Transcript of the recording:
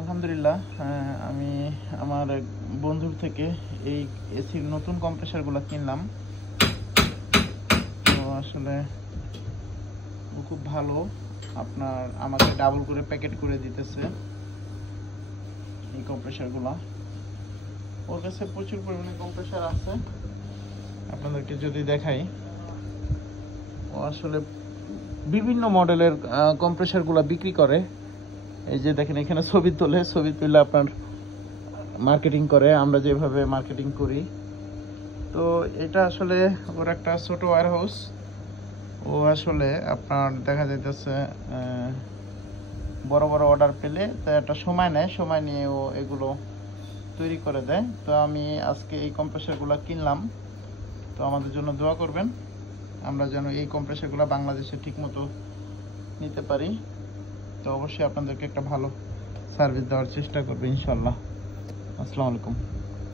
আলহামদুলিল্লাহ, আমি আমার এক বন্ধুর থেকে এই এসির নতুন কম্প্রেসারগুলো কিনলাম। তো আসলে ও খুব ভালো, আমাকে ডাবল করে প্যাকেট করে দিতেছে এই কম্প্রেসারগুলো। ওর কাছে প্রচুর পরিমাণে কম্প্রেসার আছে, আপনাদেরকে যদি দেখাই। ও আসলে বিভিন্ন মডেলের কম্প্রেসারগুলো বিক্রি করে। এই যে দেখেন, এখানে ছবি তুলে আপনার মার্কেটিং করে, আমরা যেভাবে মার্কেটিং করি। তো এটা আসলে ওর একটা ছোট ওয়্যার হাউস। ও আসলে আপনার দেখা যাইতেছে বড় বড় অর্ডার পেলে তো একটা সময় নেয়, সময় নিয়ে ও এগুলো তৈরি করে দেয়। তো আমি আজকে এই কম্প্রেসারগুলো কিনলাম। তো আমাদের জন্য দোয়া করবেন, আমরা যেন এই কম্প্রেসারগুলো বাংলাদেশে ঠিকমতো নিতে পারি। তো অবশ্যই আপনাদেরকে একটা ভালো সার্ভিস দেওয়ার চেষ্টা করবে ইনশাল্লাহ। আসসালামু আলাইকুম।